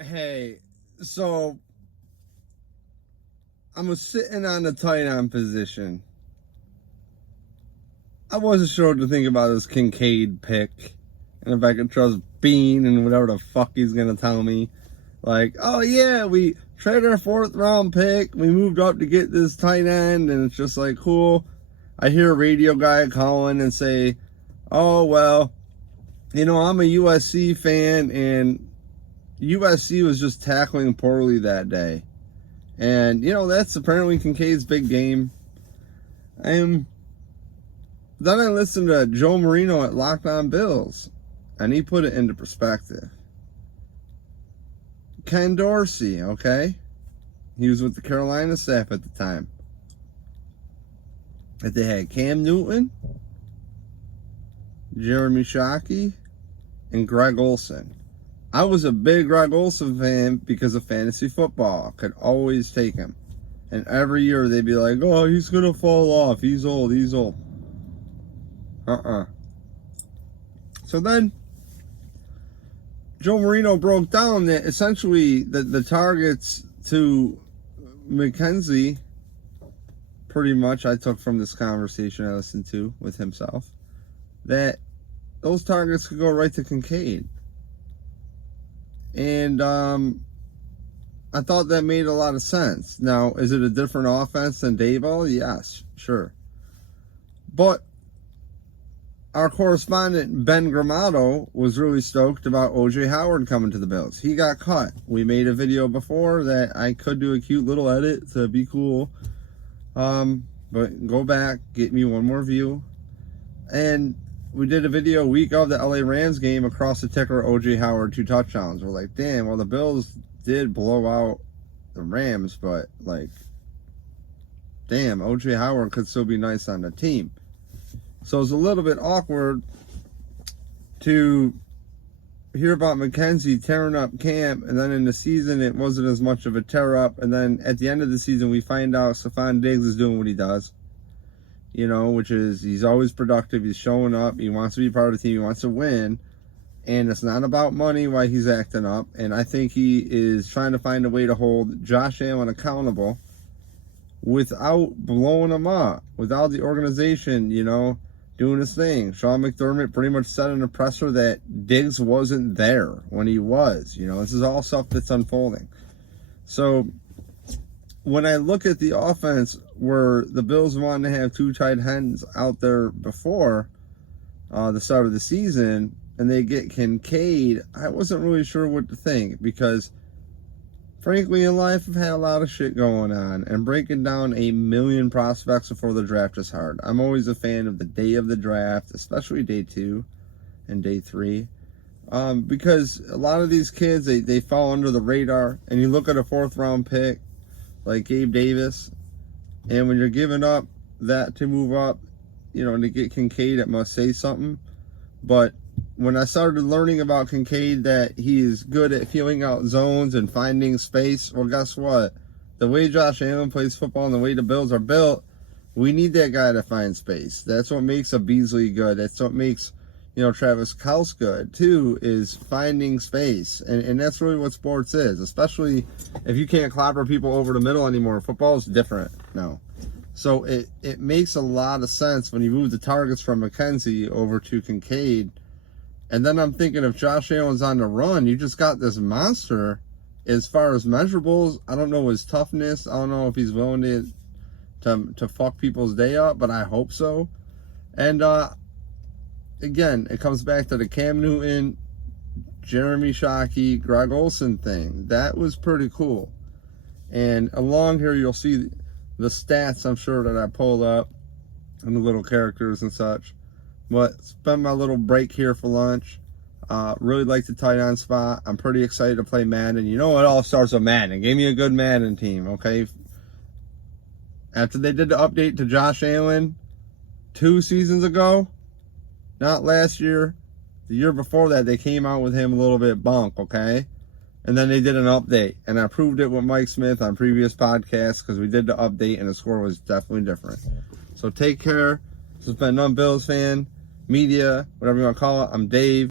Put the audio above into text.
Hey, so I was sitting on the tight end position. I wasn't sure what to think about this Kincaid pick, and if I could trust Bean and whatever the fuck he's gonna tell me. Like, oh yeah, we traded our fourth round pick, we moved up to get this tight end, and it's just like cool. I hear a radio guy calling and say, oh well, I'm a USC fan, and USC was just tackling poorly that day. And, that's apparently Kincaid's big game. Then I listened to Joe Marino at Locked On Bills, and he put it into perspective. Ken Dorsey, okay? He was with the Carolina staff at the time. That they had Cam Newton, Jeremy Shockey, and Greg Olsen. I was a big Greg Olsen fan because of fantasy football. I could always take him. And every year they'd be like, oh, he's going to fall off. He's old. So then Joe Marino broke down that essentially the targets to McKenzie, pretty much I took from this conversation I listened to with himself, that those targets could go right to Kincaid. And I thought that made a lot of sense. Now, is it a different offense than Dayball? Yes, sure. But our correspondent, Ben Gramado, was really stoked about O.J. Howard coming to the Bills. He got cut. We made a video before that I could do a cute little edit to be cool. But go back, get me one more view. And we did a video week of the LA Rams game across the ticker, O.J. Howard, 2 touchdowns. We're like, damn, well, the Bills did blow out the Rams, but, damn, O.J. Howard could still be nice on the team. So it's a little bit awkward to hear about McKenzie tearing up camp, and then in the season it wasn't as much of a tear up, and then at the end of the season we find out Stephon Diggs is doing what he does. Which is he's always productive, he's showing up, he wants to be part of the team, he wants to win, and it's not about money why he's acting up, and I think he is trying to find a way to hold Josh Allen accountable without blowing him up, without the organization, doing his thing. Sean McDermott pretty much said in a presser that Diggs wasn't there when he was. This is all stuff that's unfolding. So when I look at the offense where the Bills wanted to have 2 tight ends out there before the start of the season, and they get Kincaid, I wasn't really sure what to think, because frankly in life I've had a lot of shit going on, and breaking down a million prospects before the draft is hard. I'm always a fan of the day of the draft, especially day 2 and day 3. Because a lot of these kids, they fall under the radar, and you look at a 4th round pick like Gabe Davis, and when you're giving up that to move up, to get Kincaid, it must say something. But when I started learning about Kincaid, that he is good at feeling out zones and finding space, well, guess what? The way Josh Allen plays football and the way the Bills are built, we need that guy to find space. That's what makes a Beasley good. That's what makes, Travis Kelce good, too, is finding space. And that's really what sports is, especially if you can't clobber people over the middle anymore. Football's different now. So it makes a lot of sense when you move the targets from McKenzie over to Kincaid. And then I'm thinking, if Josh Allen's on the run, you just got this monster. As far as measurables, I don't know his toughness. I don't know if he's willing to fuck people's day up, but I hope so. And again, it comes back to the Cam Newton, Jeremy Shockey, Greg Olsen thing. That was pretty cool. And along here, you'll see the stats, I'm sure, that I pulled up, and the little characters and such. But spent my little break here for lunch. Really like the tight end spot. I'm pretty excited to play Madden. It all starts with Madden. Give me a good Madden team, okay? After they did the update to Josh Allen 2 seasons ago, not last year, the year before that, they came out with him a little bit bunk, okay? And then they did an update. And I proved it with Mike Smith on previous podcasts, because we did the update and the score was definitely different. So take care. This has been Bills Fan Media, whatever you want to call it. I'm Dave.